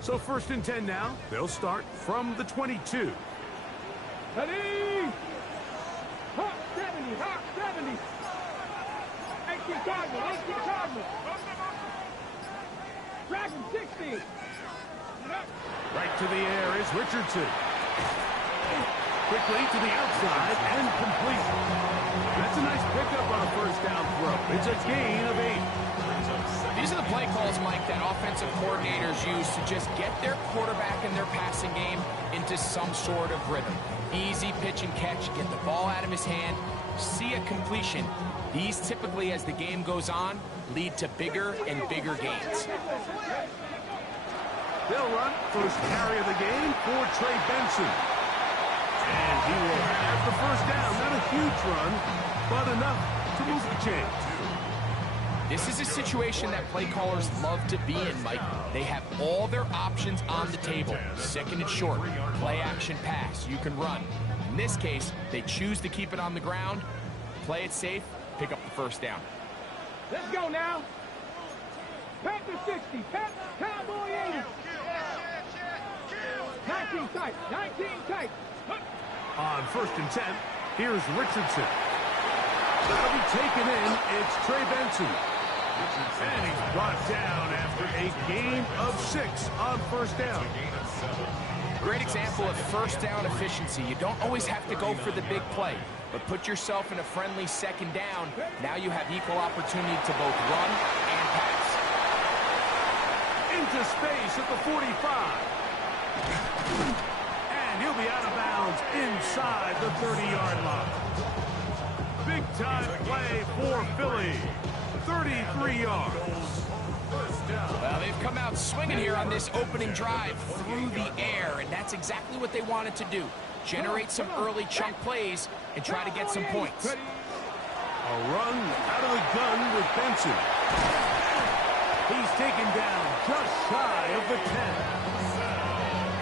So 1st and 10 now. They'll start from the 22. Ready? Hot 70, hot 70. 18 Cardinal, 18 Cardinal. Dragon 60. Right to the air is Richardson. Quickly to the outside and complete. That's a nice pickup on a 1st down throw. It's a gain of 8. These are the play calls, Mike, that offensive coordinators use to just get their quarterback and their passing game into some sort of rhythm. Easy pitch and catch, get the ball out of his hand, see a completion. These typically, as the game goes on, lead to bigger and bigger gains. They'll run. First carry of the game for Trey Benson. And he will have the 1st down. Not a huge run, but enough to move the chains. This is a situation that play callers love to be in, Mike. They have all their options on the table. 2nd and short, play action pass, you can run. In this case, they choose to keep it on the ground, play it safe, pick up the 1st down. Let's go now. Panther 60, Cowboy 80. 19 tight, 19 tight. On 1st and 10, here's Richardson. That'll be taken in. It's Trey Benson. And he's brought down after a gain of 6 on 1st down. Great example of 1st down efficiency. You don't always have to go for the big play, but put yourself in a friendly 2nd down. Now you have equal opportunity to both run and pass. Into space at the 45. And he'll be out of bounds inside the 30-yard line. Big-time play for Philly. 33 yards. Well, they've come out swinging here on this opening drive through the air, and that's exactly what they wanted to do. Generate some early chunk plays and try to get some points. A run out of the gun with Benson. He's taken down just shy of the 10.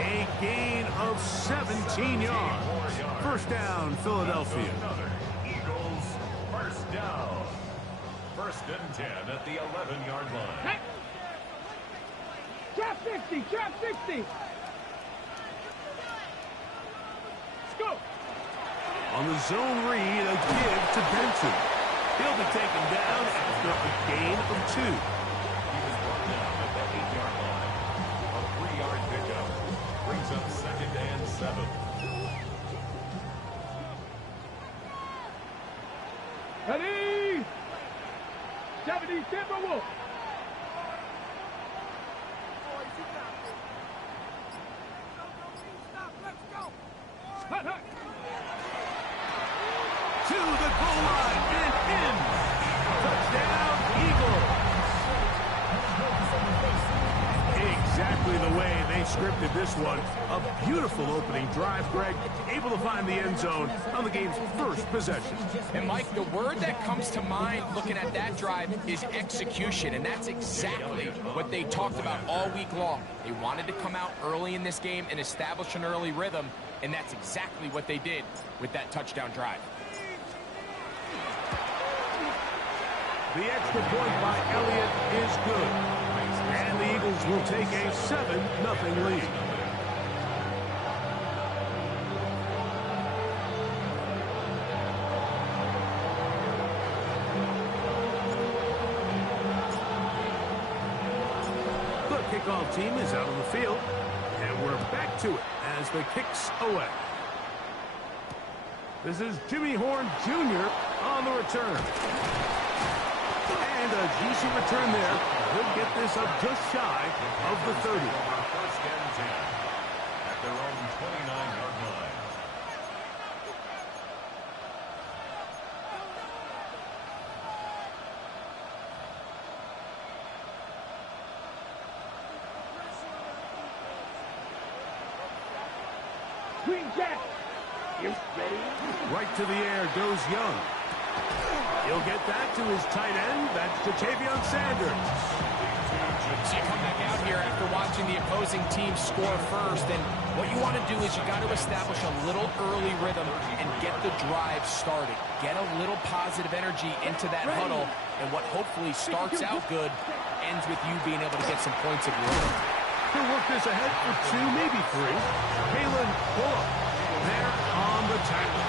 A gain of 17 yards. 1st down, Philadelphia. Eagles, 1st down. 1st and 10 at the 11-yard line. Trap 60, trap 60. Let's go. On the zone read, a give to Benson. He'll be taken down after a gain of 2. He was brought down at the 8-yard line. A 3-yard pickup brings up 2nd and 7. Ready? 70 Timberwolves. Hut, hut. To the goal line and in. Touchdown, Eagles. Exactly the way they scripted this one. A beautiful opening drive, Greg. Able to find the end zone on the game's 1st possession. And, Mike, the word that comes to mind looking at that drive is execution, and that's exactly what they talked about all week long. They wanted to come out early in this game and establish an early rhythm, and that's exactly what they did with that touchdown drive. The extra point by Elliott is good. And the Eagles will take a 7-0 lead. The kickoff team is out on the field. And we're back to it as the kick's away. This is Jimmy Horn Jr. on the return. And a decent return there. He'll get this up just shy of the 30. 1st and 10 at their own 29-yard line. Green Jack. You ready? Right to the air goes Young. He'll get that to his tight end. That's Ja'Tavion Sanders. So you come back out here after watching the opposing team score first, and what you want to do is you got to establish a little early rhythm and get the drive started. Get a little positive energy into that huddle, and what hopefully starts out good ends with you being able to get some points of your own. He'll work this ahead for 2, maybe 3. Kalen Bullock there on the tackle.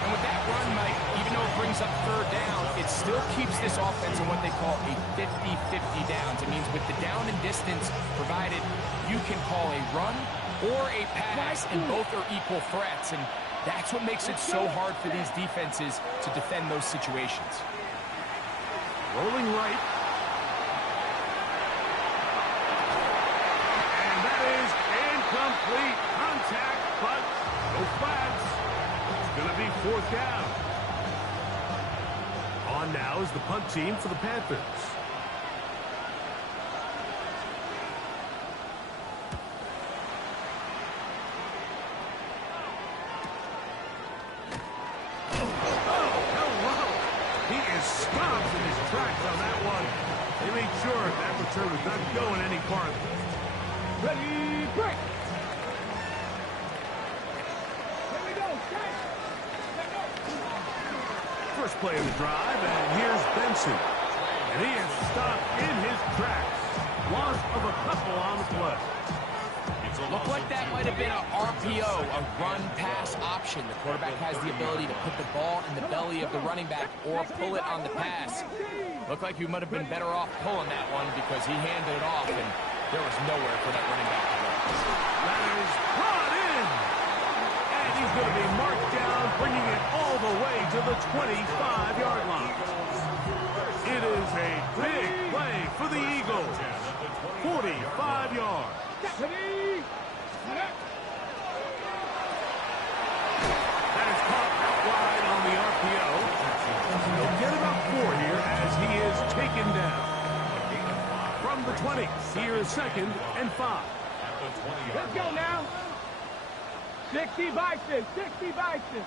And with that run, Mike, even though it brings up third down, it still keeps this offense in what they call a 50-50 downs. It means with the down and distance provided, you can call a run or a pass, and both are equal threats. And that's what makes it so hard for these defenses to defend those situations. Rolling right. And that is incomplete contact, but no flags. It's going to be 4th down. On now is the punt team for the Panthers. Stops in his tracks on that one. They made sure that return was not going any farther. Ready, break. Here we go, set. First play of the drive, and here's Benson. And he is stopped in his tracks. Loss of a couple on the play. Looked like that might have been an RPO, a run-pass option. The quarterback has the ability to put the ball in the belly of the running back or pull it on the pass. Looked like you might have been better off pulling that one because he handed it off, and there was nowhere for that running back to go. That is brought in. And he's going to be marked down, bringing it all the way to the 25-yard line. It is a big play for the Eagles. 45 yards. Ready, set. That is caught out wide on the RPO. He'll get about 4 here as he is taken down. From the 20, here is 2nd and 5. Let's go now. 60 Bison, 60 Bison.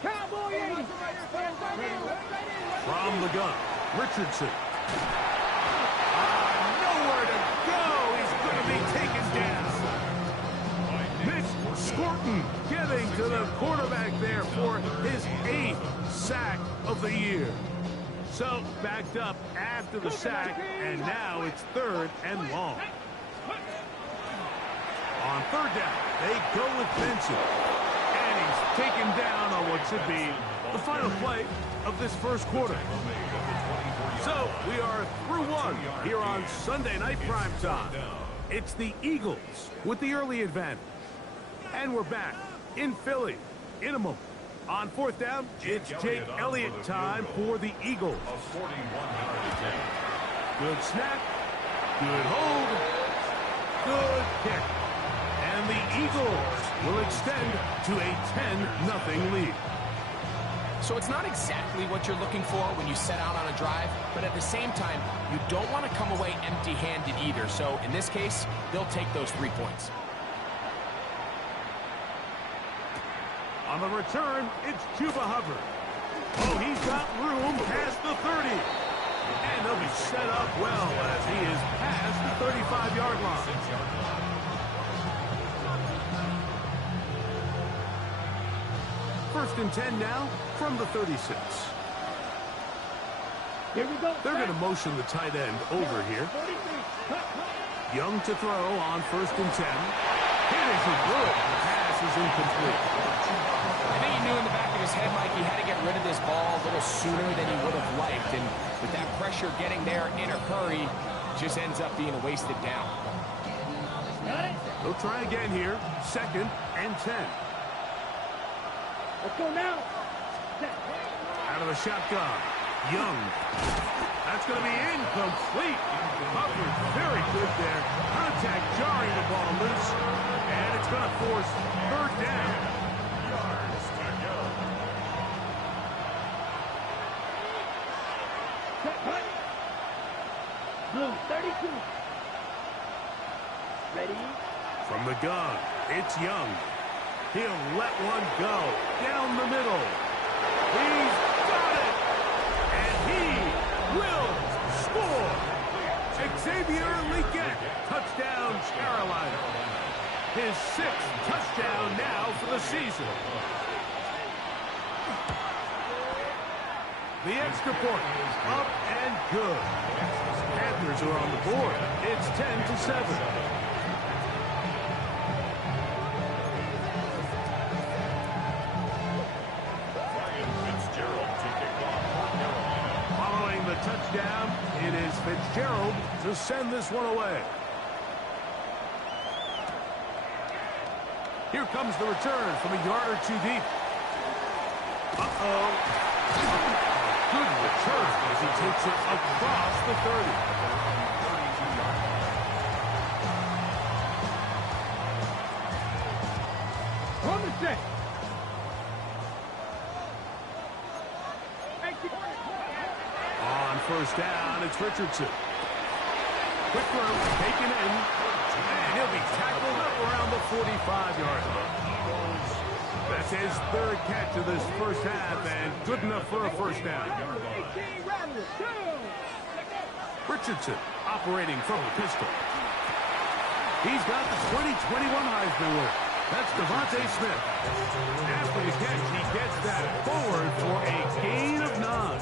Cowboy 80. From the gun, Richardson. Nowhere to go. He's going to be taken down. Mitch Scorton getting to the quarterback there for his 8th sack of the year. So backed up after the sack, and now it's 3rd and long. On 3rd down, they go with Benson. And he's taken down on what should be the final play of this first quarter. So we are through 1 here on Sunday Night Primetime. It's the Eagles with the early advantage. And we're back in Philly in a moment. On 4th down, it's Jake Elliott time for the Eagles. Good snap, good hold, good kick. And the Eagles will extend to a 10-0 lead. So it's not exactly what you're looking for when you set out on a drive, but at the same time, you don't want to come away empty-handed either. So in this case, they'll take those 3 points. On the return, it's Chuba Hubbard. Oh, he's got room past the 30. And they'll be set up well as he is past the 35-yard line. First and 10 now from the 36. Here we go. They're going to motion the tight end over here. Young to throw on 1st and 10. It is a good. The pass is incomplete. I think he knew in the back of his head, Mike, he had to get rid of this ball a little sooner than he would have liked. And with that pressure getting there in a hurry, just ends up being a wasted down. They'll try again here. 2nd and 10. Let's go now. Out of the shotgun. Young. That's going to be incomplete. Hubbard very good there. Contact jarring the ball loose. And it's going to force 3rd down. Blue, 32. Ready? From the gun, it's Young. He'll let one go down the middle. He's got it. And he will score. Xavier Legette, touchdown Carolina. His 6th touchdown now for the season. The extra point. Up and good. Panthers are on the board. It's 10-7. Following the touchdown, it is Fitzgerald to send this one away. Here comes the return from a yard or two deep. Uh-oh. Good return as he takes it across the 30. On the set. On first down, it's Richardson. Quick throw, taken in, and he'll be tackled up around the 45-yard line. That's his third catch of this first half, and good enough for a first down. Richardson operating from the pistol. He's got the 2021 Heisman winner. That's Devontae Smith. After the catch, he gets that forward for a gain of 9.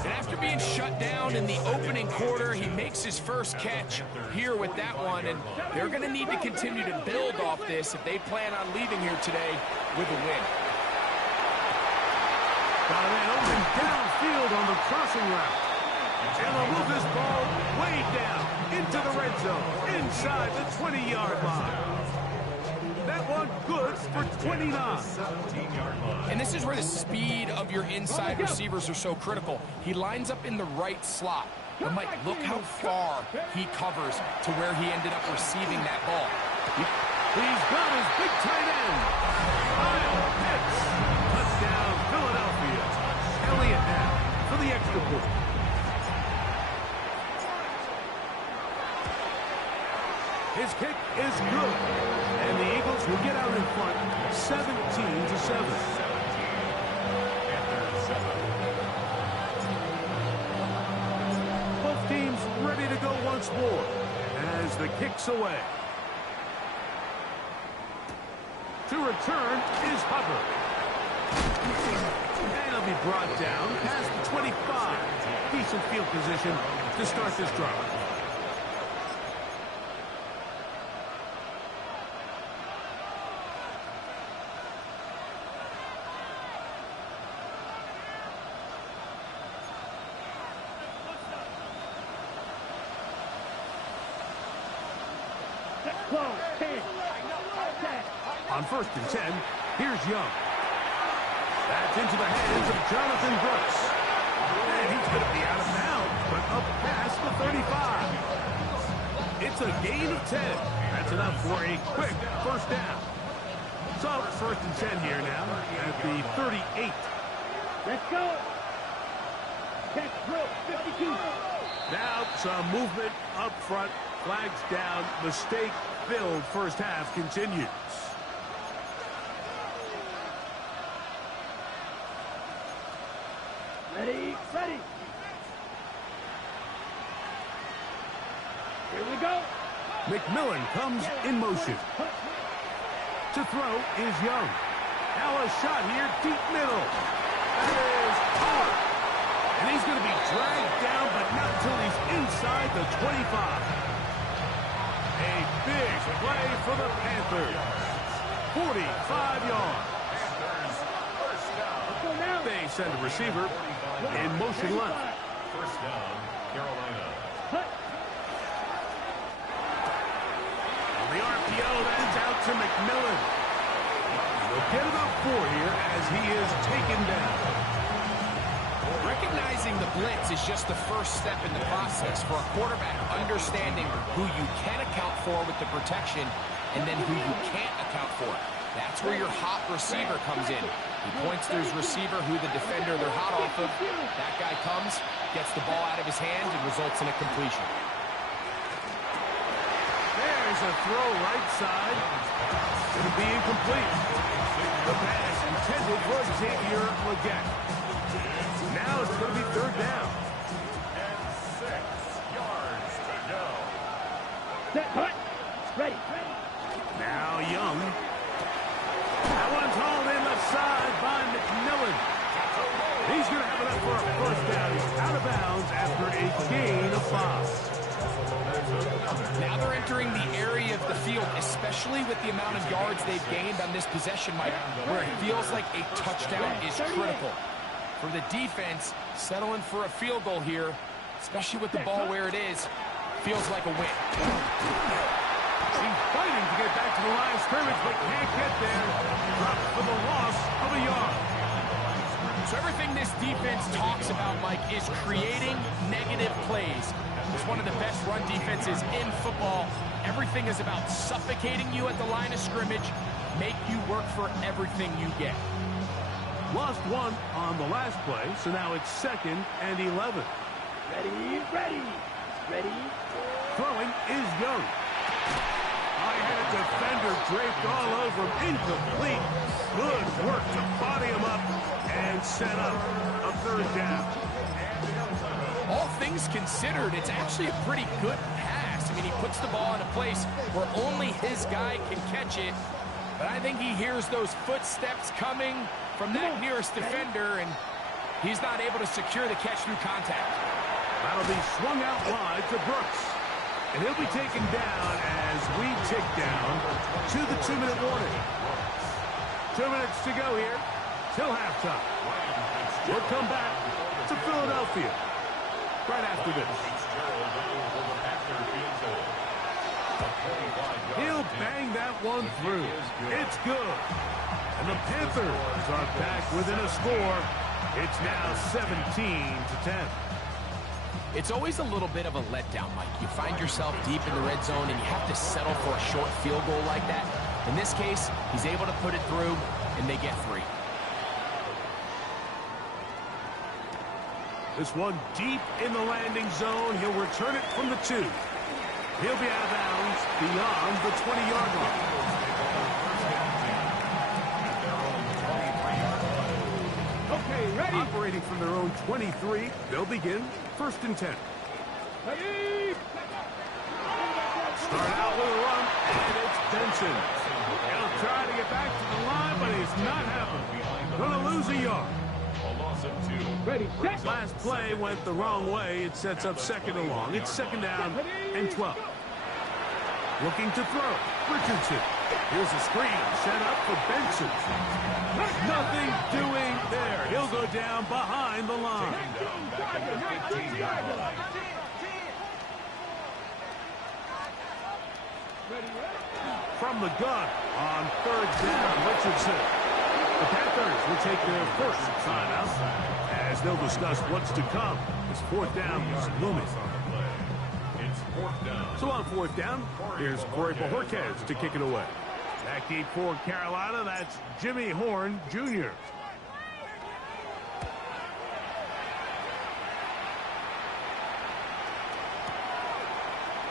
And after being shut down in the opening quarter, he makes his first catch here with that one, and they're going to need to continue to build off this if they plan on leaving here today with a win. Got a man open downfield on the crossing route. And they'll move this ball way down into the red zone, inside the 20-yard line. That one good for 29. And this is where the speed of your inside receivers are so critical. He lines up in the right slot. But Mike, look how far he covers to where he ended up receiving that ball. He's got his big tight end. Kyle Pitts. Touchdown, Philadelphia. Elliott now for the extra point. His kick is good. And the Eagles will get out in front 17-7. Both teams ready to go once more as the kick's away. To return is Hubbard. And he'll be brought down past the 25. Decent field position to start this drive. On 1st and 10, here's Young. That's into the hands of Jonathan Brooks. And he's going to be out of bounds, but up past the 35. It's a gain of 10. That's enough for a quick first down. So, 1st and 10 here now at the 38. Let's go. Catch Brooks, 52. Now some movement up front. Flags down. Mistake-filled first half continues. Ready, ready. Here we go. McMillan comes in motion. To throw is Young. Now a shot here, deep middle. That is hard. And he's going to be dragged down, but not until he's inside the 25. A big play for the Panthers. 45 yards. They send a receiver in motion left. First down, Carolina. On the RPO, that's out to McMillan. He'll get about 4 here as he is taken down. Recognizing the blitz is just the first step in the process for a quarterback, understanding who you can account for with the protection and then who you can't account for. That's where your hot receiver comes in. He points to his receiver, who the defender they're hot off of. That guy comes, gets the ball out of his hand, and results in a completion. There's a throw right side. Going to be incomplete. The pass intended for Xavier Legette. Now it's going to be 3rd down. And 6 yards to go. Set, hut. Ready. Now Young. That one's hauled in the side by McMillan. He's going to have an up for a first down. He's out of bounds after a gain of 5. Now they're entering the area of the field, especially with the amount of yards they've gained on this possession, Mike, where it feels like a touchdown is critical. For the defense, settling for a field goal here, especially with the ball where it is, feels like a win. He's fighting to get back to the line of scrimmage, but can't get there. Dropped for the loss of a yard. So everything this defense talks about, Mike, is creating negative plays. It's one of the best run defenses in football. Everything is about suffocating you at the line of scrimmage, make you work for everything you get. Lost 1 on the last play, so now it's 2nd and 11. Ready. Throwing is Young. I had a defender draped all over him. Incomplete. Good work to body him up and set up a 3rd down. All things considered, it's actually a pretty good pass. I mean, he puts the ball in a place where only his guy can catch it. But I think he hears those footsteps coming from that nearest defender, and he's not able to secure the catch through contact. That'll be swung out wide to Brooks. And he'll be taken down as we tick down to the 2-minute warning. 2 minutes to go here till halftime. We'll come back to Philadelphia right after this. He'll bang that one through. It's good. And the Panthers are back within a score. It's now 17-10. It's always a little bit of a letdown, Mike. You find yourself deep in the red zone, and you have to settle for a short field goal like that. In this case, he's able to put it through, and they get 3. This one deep in the landing zone. He'll return it from the 2. He'll be out of bounds beyond the 20-yard line. Okay, ready. Operating from their own 23, they'll begin 1st and 10. Ready. Start out with a run, and it's Benson. He'll try to get back to the line, but he's not happening. Gonna lose a yard. Ready, set. Last play went the wrong way. It sets up 2nd and long. It's 2nd down and 12. Looking to throw. Richardson. Here's a screen set up for Benson. Nothing doing there. He'll go down behind the line. From the gun on 3rd down, Richardson. The Panthers will take their first timeout as they'll discuss what's to come. This 4th down is looming. So on 4th down, here's Corey Bojorquez to kick it away. Back deep for Carolina, that's Jimmy Horn Jr.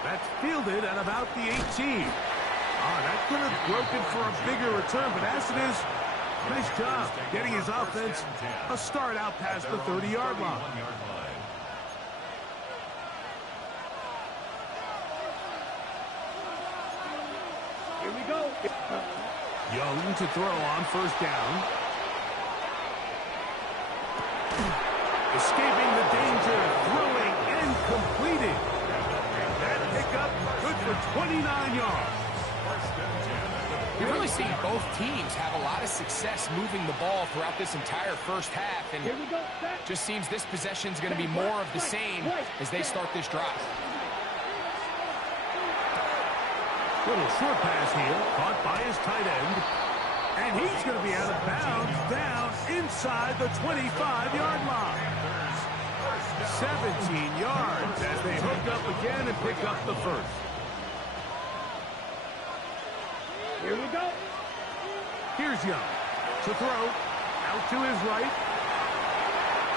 That's fielded at about the 18. That could have broken for a bigger return, but as it is, nice job getting his offense a start out past the 30-yard line. Here we go. Young to throw on 1st down. Escaping the danger, throwing and completing. That pickup good for 29 yards. You've really seen both teams have a lot of success moving the ball throughout this entire first half, and Here we go. Set. just seems this possession's going to be more of the same as they start this drive. Little short pass here, caught by his tight end. And he's going to be out of bounds down inside the 25-yard line. 17 yards as they hook up again and pick up the first. Here we go. Here's Young to throw out to his right.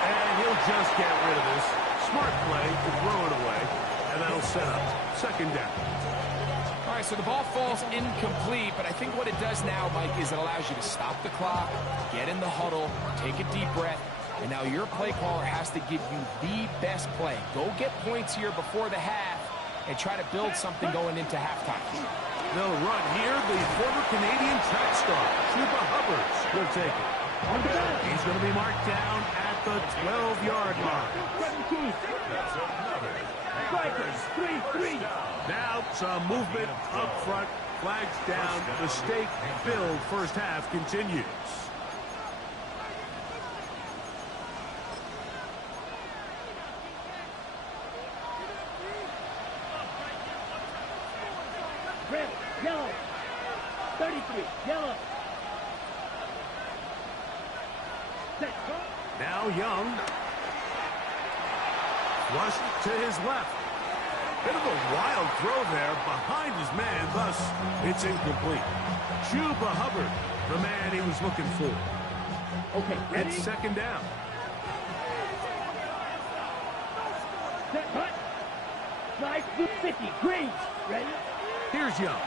And he'll just get rid of this. Smart play to throw it away. And that'll set up 2nd down. All right, so the ball falls incomplete, but I think what it does now, Mike, is it allows you to stop the clock, get in the huddle, take a deep breath, and now your play caller has to give you the best play. Go get points here before the half and try to build something going into halftime. They'll run here. The former Canadian track star, Chuba Hubbard, will take it. He's going to be marked down at the 12-yard line. 17. Strikers, 3-3. Now some movement up front. Flags down. Mistake filled. First half continues. Red, yellow. 33, yellow. Set. Now Young. Flushed to his left. Bit of a wild throw there behind his man, thus it's incomplete. Chuba Hubbard, the man he was looking for. Okay, ready? It's second down. Set, cut. Slide through 50. Green. Ready? Here's Young.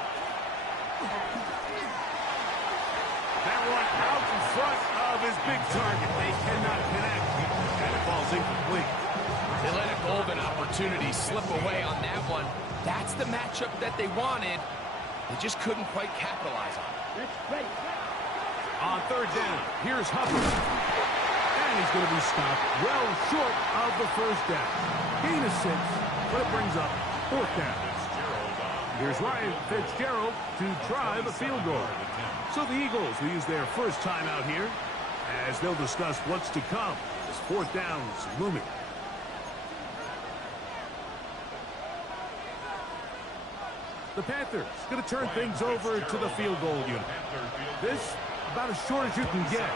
That one out in front of his big target. They cannot connect, and it falls incomplete. They let a golden opportunity slip away on that one. That's the matchup that they wanted. They just couldn't quite capitalize on it. Let's ready. On third down, here's Hubbard. And he's going to be stopped well short of the first down. Gain of 6, but it brings up fourth down. Here's Ryan Fitzgerald to try the field goal. So the Eagles will use their first time out here as they'll discuss what's to come as fourth down's looming. The Panthers going to turn things over to the field goal unit. This about as short as you can get.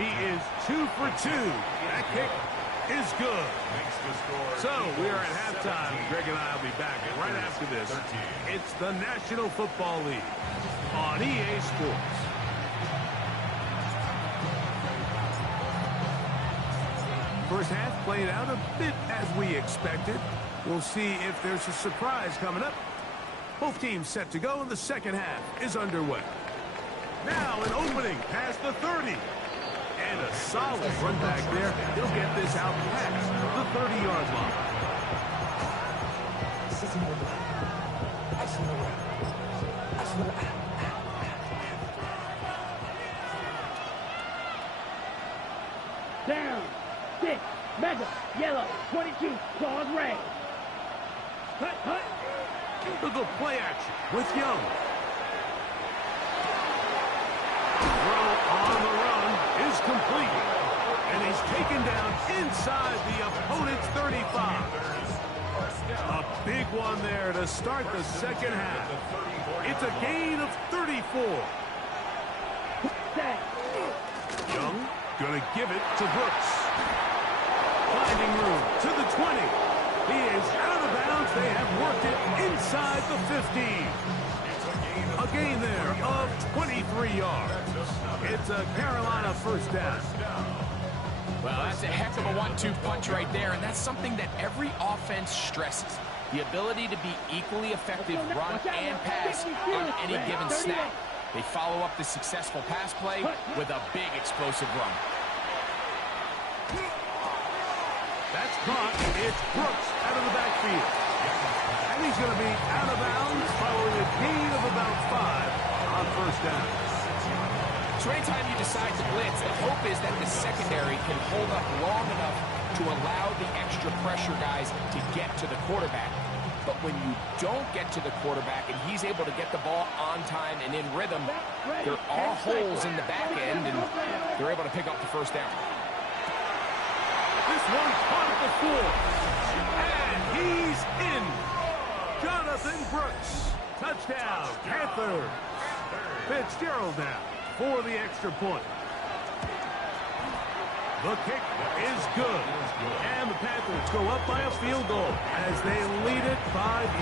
He is 2 for 2. That kick is good. So we are at halftime. Greg and I will be back right after this. It's the National Football League on EA Sports. First half played out a bit as we expected. We'll see if there's a surprise coming up. Both teams set to go, and the second half is underway. Now an opening past the 30. And a solid run back there. He'll get this out past the 30-yard line. Down. 6. Mega. Yellow. 22. Claws red. Cut, cut. Look at play action with Young. Throw on the run is complete. And he's taken down inside the opponent's 35. A big one there to start the second half. It's a gain of 34. Young gonna give it to Brooks. Finding room to the 20. He is out of bounds. They have worked it inside the 15. A gain there of 23 yards. It's a Carolina first down. Well, that's a heck of a 1-2 punch right there, and that's something that every offense stresses. The ability to be equally effective run and pass on any given snap. They follow up the successful pass play with a big explosive run. That's caught. It's Brooks out of the backfield. And he's going to be out of bounds following a gain of about 5 on first down. So anytime you decide to blitz, the hope is that the secondary can hold up long enough to allow the extra pressure guys to get to the quarterback. But when you don't get to the quarterback and he's able to get the ball on time and in rhythm, there are holes in the back end, and they're able to pick up the first down. This one caught at the 4. And he's in. Jonathan Brooks. Touchdown, Panthers. Fitzgerald now for the extra point. The kick is good. And the Panthers go up by a field goal as they lead it by 3.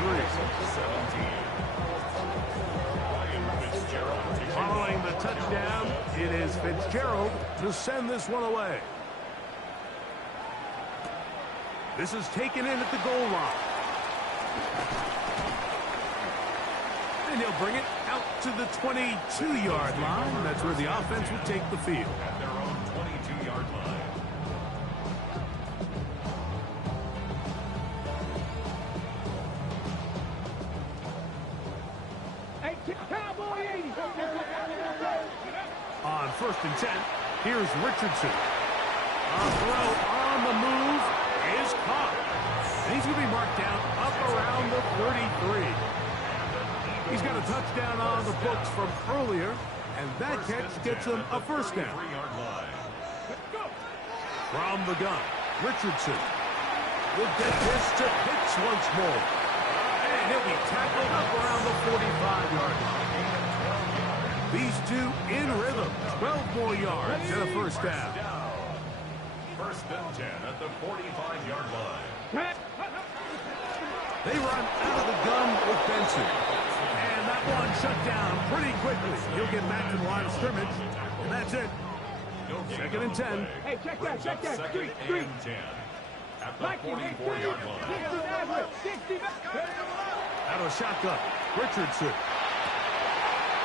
Following the touchdown, it is Fitzgerald to send this one away. This is taken in at the goal line. And he'll bring it out to the 22-yard line. That's where the offense will take the field. At their own 22-yard line. Hey, Cowboy 80. On 1st and 10, here's Richardson. A throw on the move is caught. And he's going to be marked down up around the 33. He's got a touchdown on the books from earlier, and that catch gets him a first down. From the gun, Richardson will get this to Pitts once more. And he'll be tackled up around the 45-yard line. These two in rhythm. 12 more yards and a first down. First and 10 at the 45-yard line. They run out of the gun with Benson. And that one shut down pretty quickly. He'll get back to the line of scrimmage. And that's it. Second and 10. Hey, check that. Second Street. and 10 at the 44-yard line. Out of a shotgun. Richardson.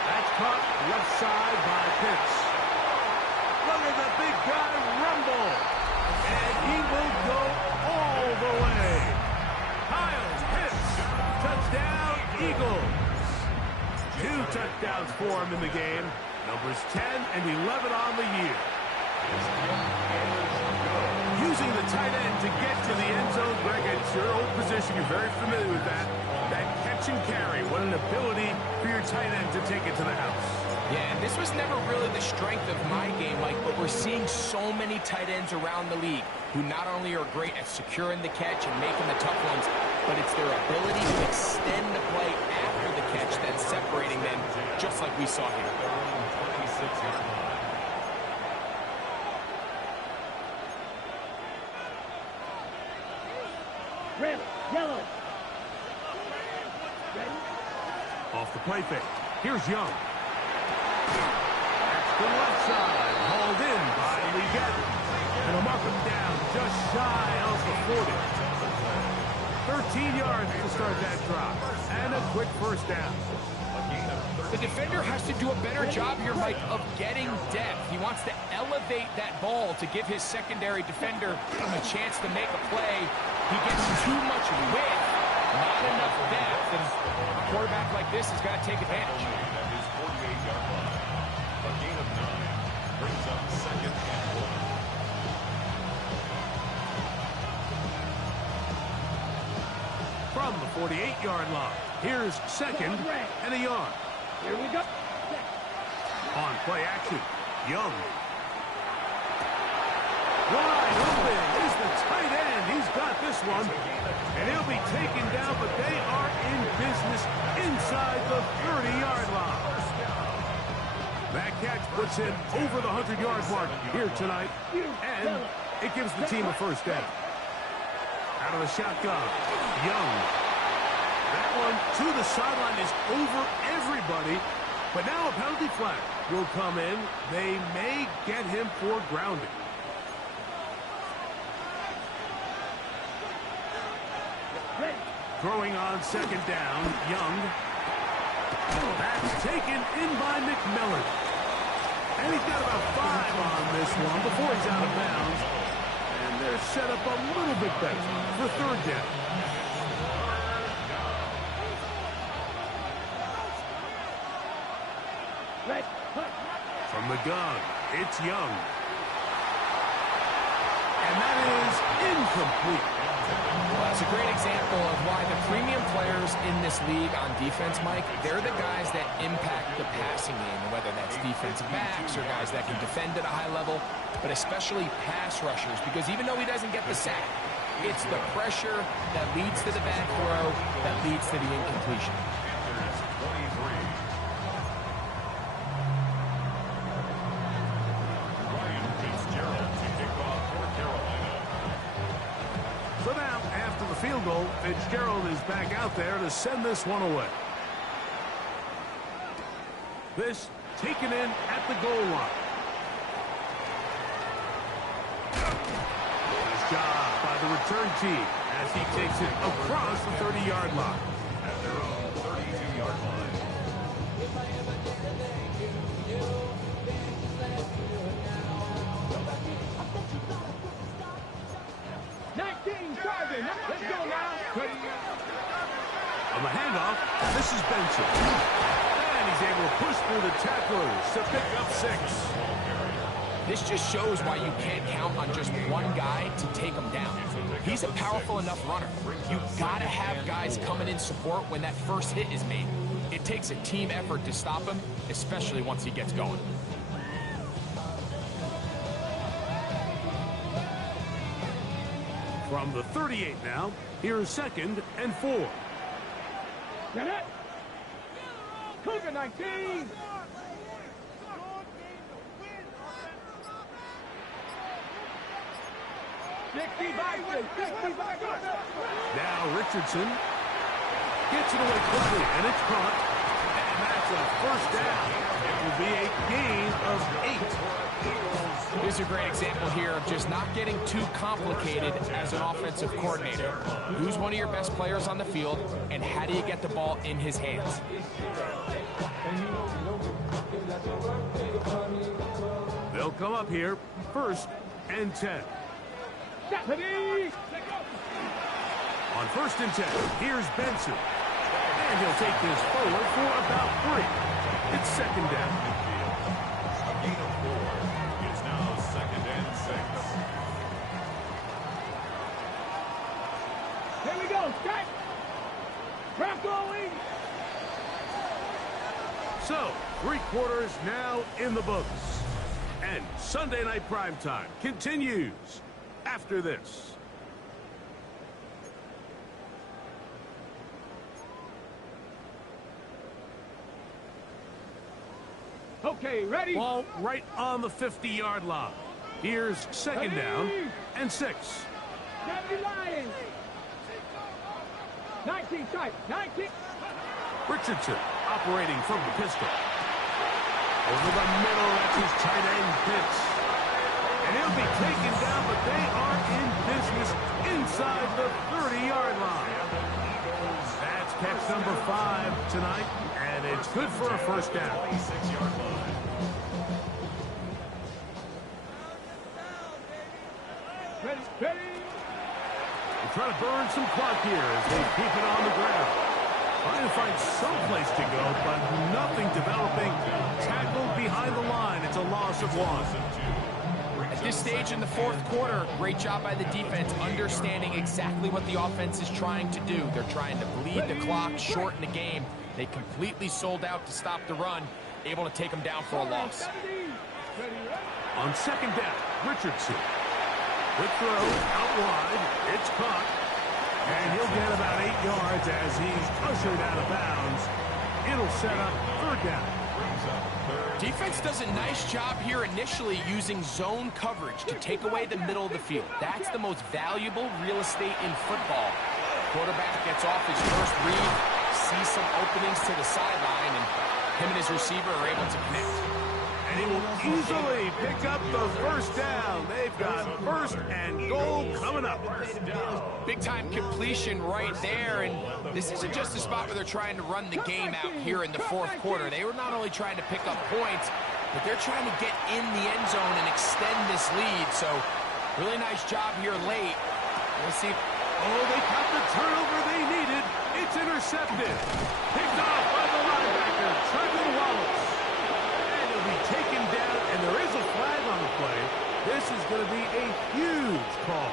That's caught left side by Pitts. Look at the big guy rumble. And he will go all the way. Kyle Pitts. Touchdown, Eagles. 2 touchdowns for him in the game. Numbers 10 and 11 on the year. Using the tight end to get to the end zone, Greg, it's your old position. You're very familiar with that. That catch and carry. What an ability for your tight end to take it to the house. Yeah, and this was never really the strength of my game, Mike, but we're seeing so many tight ends around the league who not only are great at securing the catch and making the tough ones, but it's their ability to extend the play after the catch that's separating them, just like we saw here. 26-yard line. Red, yellow. Ready? Off the play fake. Here's Young. That's the left side. Hauled in by Lee Gatton. And he'll mark him down just shy of the 40. 13 yards to start that drop. And a quick first down. The defender has to do a better job here, Mike, of getting depth. He wants to elevate that ball to give his secondary defender a chance to make a play. He gets too much width, not enough depth, and a quarterback like this has got to take advantage. At his 48-yard line. A gain of 9 brings up second and 1. From the 48-yard line, here's second and a yard. Here we go. On play action, Young. Wide open is the tight end. He's got this one. And he'll be taken down, but they are in business inside the 30-yard line. That catch puts him over the 100-yard mark here tonight. And it gives the team a first down. Out of the shotgun, Young. That one to the sideline is over everybody. But now a penalty flag will come in. They may get him for grounding. Throwing on second down, Young. That's taken in by McMillan. And he's got about 5 on this one before he's out of bounds. And they're set up a little bit better for third down. From the gun, it's Young. And that is incomplete. Well, that's a great example of why the premium players in this league on defense, Mike, they're the guys that impact the passing game, whether that's defensive backs or guys that can defend at a high level, but especially pass rushers, because even though he doesn't get the sack, it's the pressure that leads to the bad throw that leads to the incompletion. So now, after the field goal, Fitzgerald is back out there to send this one away. This taken in at the goal line. Nice job by the return team as he takes it across the 30-yard line. At their own 32-yard line. Let's go now. On the handoff, this is Benson. And he's able to push through the tacklers to pick up 6. This just shows why you can't count on just one guy to take him down. He's a powerful enough runner. You gotta have guys coming in support when that first hit is made. It takes a team effort to stop him, especially once he gets going. From the 38 now, here's 2nd and 4. Get it? Cougar 19. Now Richardson gets it away quickly, and it's caught. And that's a first down. It will be a gain of 8. Here's a great example here of just not getting too complicated as an offensive coordinator. Who's one of your best players on the field, and how do you get the ball in his hands? They'll come up here, 1st and 10. On 1st and 10, here's Benson. And he'll take this forward for about 3. It's 2nd down. A gain of 4. It's now 2nd and 6. Here we go, Scott. Trap going. So, 3 quarters now in the books. And Sunday Night Primetime continues after this. Okay, ready? Ball right on the 50-yard line. Here's 2nd down and 6. 70 Lions. 19 tight. 19. Richardson operating from the pistol. Over the middle, that's his tight end pitch. And he'll be taken down, but they are in business inside the 30-yard line. That's catch number 5 tonight, and it's good for a first down. 26-yard line. Ready. They try to burn some clock here as they keep it on the ground. Trying to find some place to go, but nothing developing. Tackled behind the line. It's a loss of 1. At this stage in the 4th quarter, great job by the defense understanding exactly what the offense is trying to do. They're trying to bleed the clock, shorten the game. They completely sold out to stop the run, able to take them down for a loss. On 2nd down, Richardson. Quick throw out wide. It's caught. And he'll get about 8 yards as he's ushered out of bounds. It'll set up 3rd down. Defense does a nice job here initially using zone coverage to take away the middle of the field. That's the most valuable real estate in football. Quarterback gets off his first read, sees some openings to the sideline, and him and his receiver are able to connect. And he will easily pick up the first down. They've got 1st and goal coming up. Big-time completion right there, and this isn't just a spot where they're trying to run the game out here in the 4th quarter. They were not only trying to pick up points, but they're trying to get in the end zone and extend this lead. So, really nice job here late. We'll see. Oh, they caught the turnover they needed. It's intercepted. Picked off by the linebacker, Trevor Wallace. And he'll be taken down, and there is a flag on the play. This is going to be a huge call.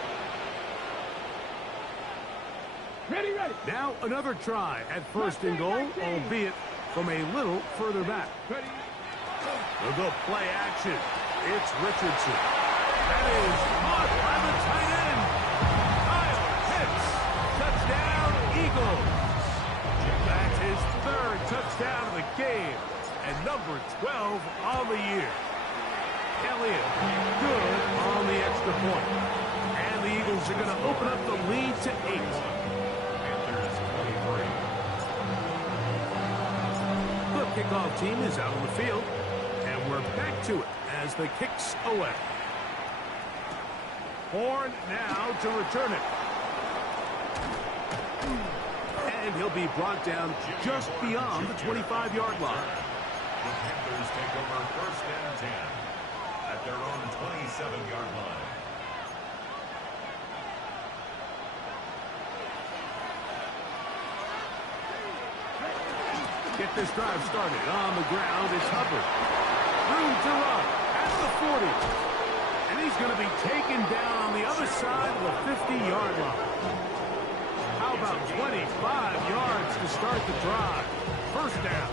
Ready. Now another try at 1st and goal, albeit from a little further back. Ready. They'll go play action. It's Richardson. That is caught by the tight end. Kyle Pitts. Touchdown, Eagles. That's his 3rd touchdown of the game. And number 12 on the year. Elliott, good on the extra point. And the Eagles are going to open up the lead to 8. Panthers 23. The kickoff team is out on the field. And we're back to it as the kick's away. Horn now to return it. And he'll be brought down just beyond the 25-yard line. The Panthers take over 1st and 10 at their own 27-yard line. Get this drive started on the ground. It's Hubbard. Room to run at the 40. And he's going to be taken down on the other side of the 50-yard line. How about 25 yards to start the drive? First down.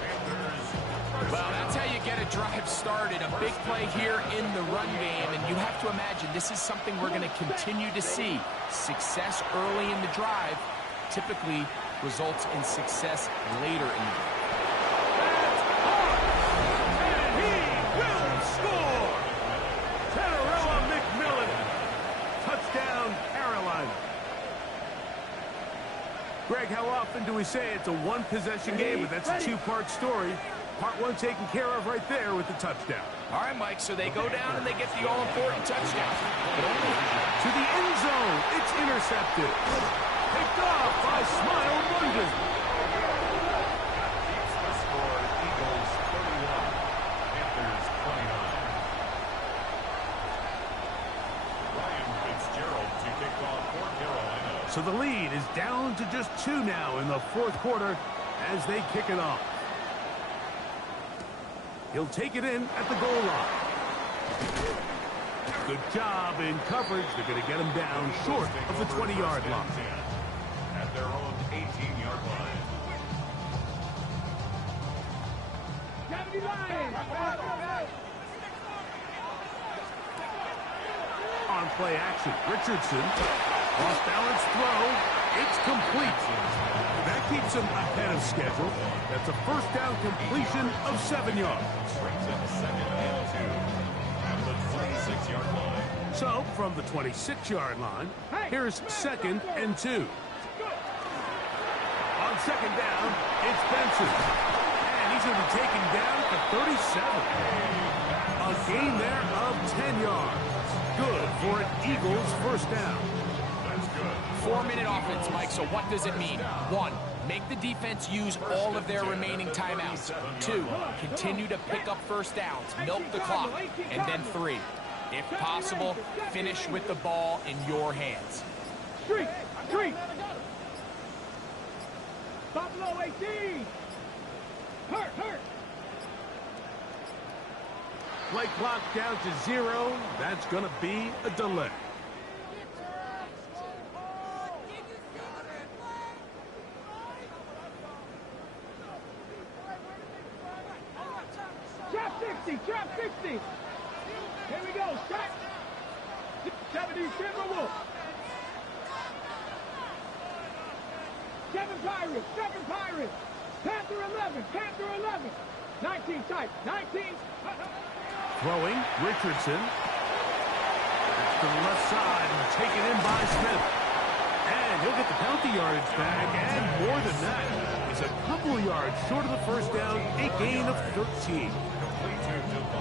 Well, that's how you get a drive started. A big play here in the run game, and you have to imagine this is something we're going to continue to see. Success early in the drive typically results in success later in the drive. And he will score! Tenerella McMillan. Touchdown, Carolina. Greg, how often do we say it's a one-possession game, but that's a two-part story? Part one taken care of right there with the touchdown. All right, Mike, so they go down and they get the all-important touchdown. To the end zone, it's intercepted. Picked off by Smile London. Keeps the score. Eagles 31, Panthers 29. Ryan Fitzgerald to kick off for Carolina. So the lead is down to just 2 now in the fourth quarter as they kick it off. He'll take it in at the goal line. Good job in coverage. They're going to get him down short of the 20-yard line. At their own 18-yard line. On play action, Richardson. Off balance throw. It's complete. That keeps him ahead of schedule. That's a first down completion of 7 yards. Brings up second and 2 at the 26-yard line. So, from the 26-yard line, here's second and 2. On second down, it's Benson. And he's going to be taken down at the 37. A gain there of 10 yards. Good for an Eagles first down. That's good. 4-minute offense, Mike, so what does it mean? 1, make the defense use all of their remaining timeouts. 2, continue to pick up first downs, milk the clock. And then 3, if possible, finish with the ball in your hands. Street! Buffalo 18! Hurt! Play clock down to 0. That's going to be a delay. Trap 60! Here we go, stop! 70 Timberwolves! 7 Pirates! Panther 11! 19 tight, 19! Throwing, Richardson. It's to the left side and taken in by Smith. And he'll get the penalty yardage back, and more than that. He's a couple of yards short of the first down, a gain of 13.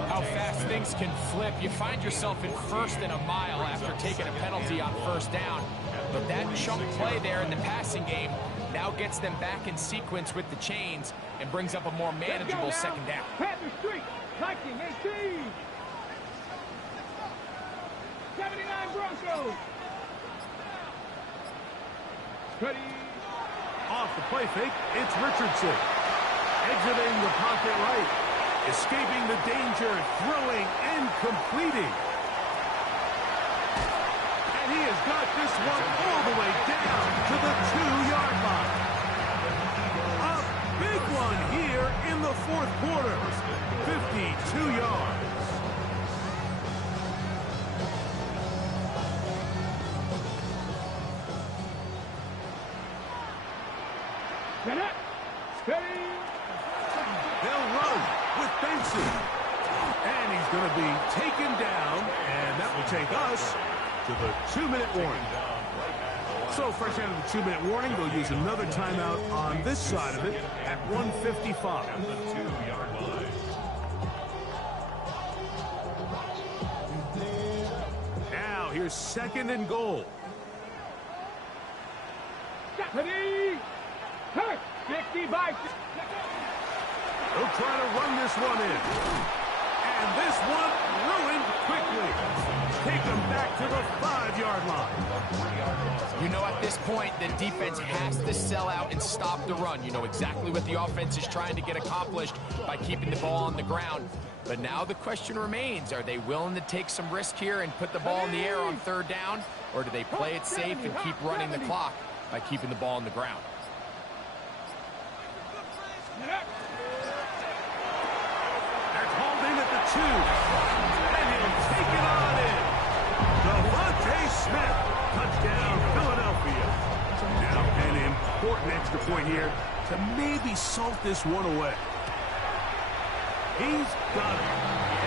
How fast things can flip. You find yourself in first and a mile after taking a penalty on first down. But that chunk play there in the passing game now gets them back in sequence with the chains and brings up a more manageable second down. Panther Street, 1918! 79 Broncos! Ready? Off the play fake, it's Richardson. Exiting the pocket right. Escaping the danger, throwing and completing. And he has got this one all the way down to the 2-yard line. A big one here in the fourth quarter. 52 yards. Steady! They'll run with Benson. And he's going to be taken down, and that will take us to the 2-minute warning. So fresh out of the 2-minute warning, they'll use another timeout on this side of it at 1:55. At the 2-yard line. Now here's second and goal. Ready? Hurt! 60 by... They'll try to run this one in. And this one ruined quickly. Take them back to the 5 5-yard line. You know, at this point, the defense has to sell out and stop the run. You know exactly what the offense is trying to get accomplished by keeping the ball on the ground. But now the question remains, are they willing to take some risk here and put the ball in the air on 3rd down? Or do they play it safe and keep running the clock by keeping the ball on the ground? They're called in at the 2. And he'll take it on in. Devontae Smith. Touchdown, Philadelphia. Now an important extra point here to maybe salt this one away. He's got it.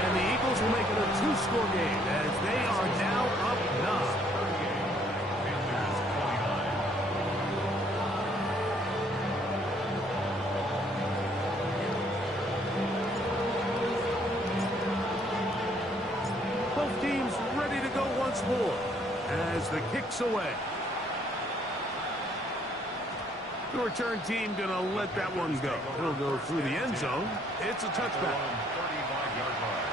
And the Eagles will make it a 2-score game as they are now up 9. Both teams ready to go once more as the kick's away. The return team gonna let that one go. It'll go through the end zone. It's a touchback. 35-yard line.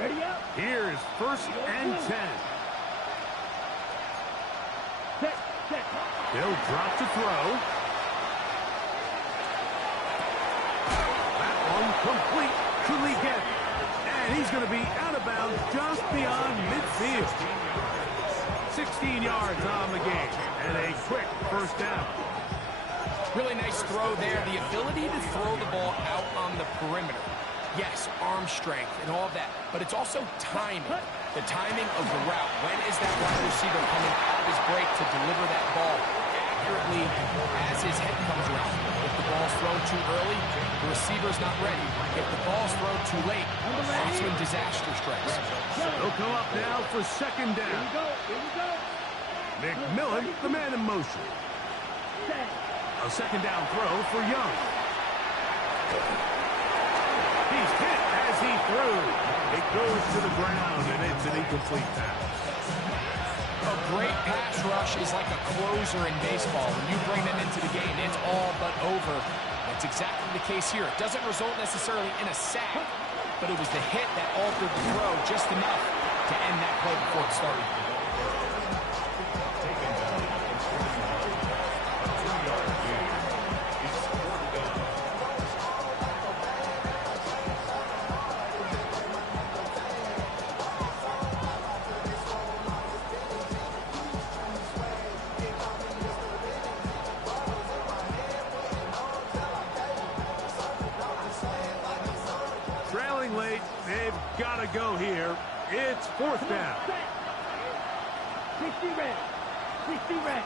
Ready up. Here's 1st and 10. Set. They'll drop to throw. That one complete to Leggett. And he's going to be out of bounds just beyond midfield. 16 yards on the game. And a quick 1st down. Really nice throw there. The ability to throw the ball out on the perimeter. Yes, arm strength and all of that, but it's also timing. The timing of the route. When is that wide receiver coming out of his break to deliver that ball accurately as his head comes around? If the ball's thrown too early, the receiver's not ready. If the ball's thrown too late, that's when disaster strikes. They'll come up now for 2nd down. Here we go. McMillan, the man in motion. Set. A 2nd down throw for Young. He's hit as he threw. It goes to the ground, and it's an incomplete pass. A great pass rush is like a closer in baseball. When you bring them into the game, it's all but over. That's exactly the case here. It doesn't result necessarily in a sack, but it was the hit that altered the throw just enough to end that play before it started. Taken down. A 2-yard gain. It's 4th down. Trailing late, they've got to go here. It's 4th down. Set. 60 red. 60 red.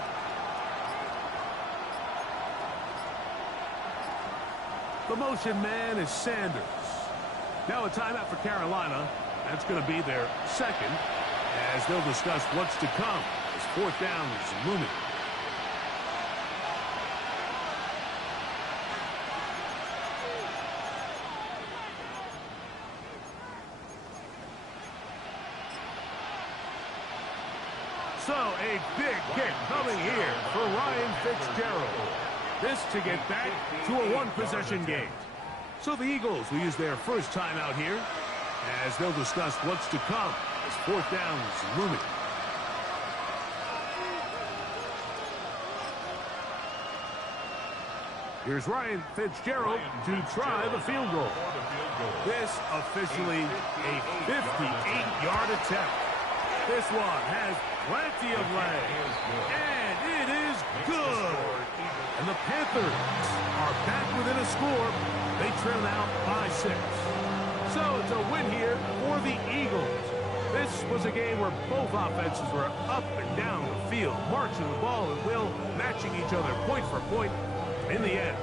The motion man is Sanders. Now a timeout for Carolina. That's going to be their 2nd, as they'll discuss what's to come as 4th down is looming. So a big kick coming here for Ryan Fitzgerald. This to get back to a 1-possession game. So the Eagles will use their first timeout here as they'll discuss what's to come as 4th down is looming. Here's Ryan Fitzgerald to try the field goal. This officially a 58-yard attempt. This one has plenty of leg, and it is good. And the Panthers are back within a score. They trail now by 6. So it's a win here for the Eagles. This was a game where both offenses were up and down the field, marching the ball at will, matching each other point for point. In the end,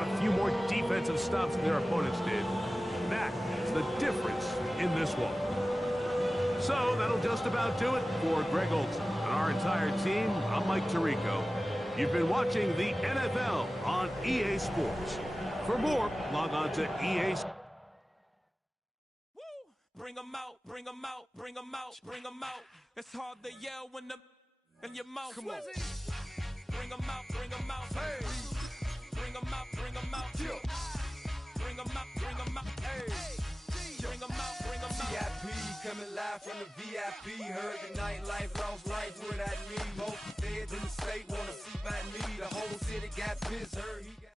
a few more defensive stops than their opponents did. That is the difference in this one. So that'll just about do it for Greg Olson and our entire team. I'm Mike Tirico. You've been watching the NFL on EA Sports. For more, log on to EA Sports. Bring 'em out, bring 'em out, bring 'em out, bring 'em out. It's hard to yell when the in your mouth. Come on. Bring 'em out, hey. Coming live from the VIP, heard the nightlife, lost life without me. Most feds in the state wanna see by me. The whole city got pissed, heard he got